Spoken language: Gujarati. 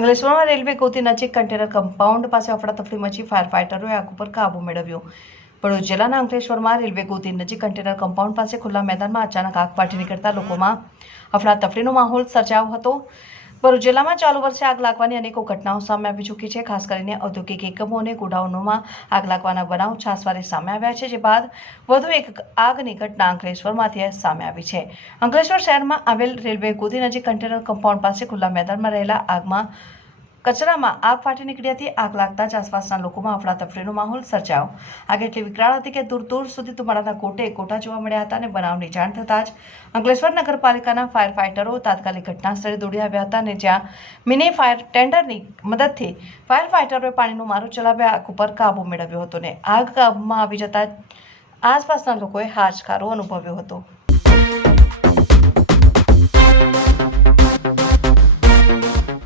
અંકલેશ્વરમાં રેલવે ગોતી નજીક કન્ટેનર કમ્પાઉન્ડ પાસે અફડાતફડી મચી ફાયર ફાઇટરોએ આગ ઉપર કાબુ મેળવ્યો। ભરૂચ જિલ્લાના અંકલેશ્વરમાં રેલવે ગોતી નજીક કન્ટેનર કમ્પાઉન્ડ પાસે ખુલ્લા મેદાનમાં અચાનક આગ ફાટી નીકળતા લોકોમાં અફડાતફડીનો માહોલ સર્જાયો હતો। ભરૂચ જિલ્લામાં ચાલુ વર્ષે આગ લાગવાની અનેકો ઘટનાઓ સામે આવી ચૂકી છે। ખાસ કરીને ઔદ્યોગિક એકમો અને ગોડાઉનોમાં આગ લાગવાના બનાવ છાસવારે સામે આવ્યા છે, જે બાદ વધુ એક આગની ઘટના અંકલેશ્વરમાંથી સામે આવી છે। અંકલેશ્વર શહેરમાં આવેલ રેલવે ગોદી નજીક કન્ટેનર કમ્પાઉન્ડ પાસે ખુલ્લા મેદાનમાં રહેલા કચરામાં આગ ફાટી નીકળી હતી। આગ લાગતા જ આસપાસના લોકોમાં અફડાતફડીનો માહોલ સર્જાયો। આગ એટલી વિકરાળ હતી કે દૂર દૂર સુધી ધુમાડાના ગોટા જોવા મળ્યા હતા અને બનાવની જાણ થતાં જ અંકલેશ્વર નગરપાલિકાના ફાયર ફાઇટરો તાત્કાલિક ઘટના સ્થળે દોડી આવ્યા હતા અને જ્યાં મિની ફાયર ટેન્ડરની મદદથી ફાયર ફાઇટરોએ પાણીનો મારો ચલાવ્યા આગ ઉપર કાબુ મેળવ્યો હતો અને આગ કાબૂમાં આવી જતા આસપાસના લોકોએ હાશકારો અનુભવ્યો હતો।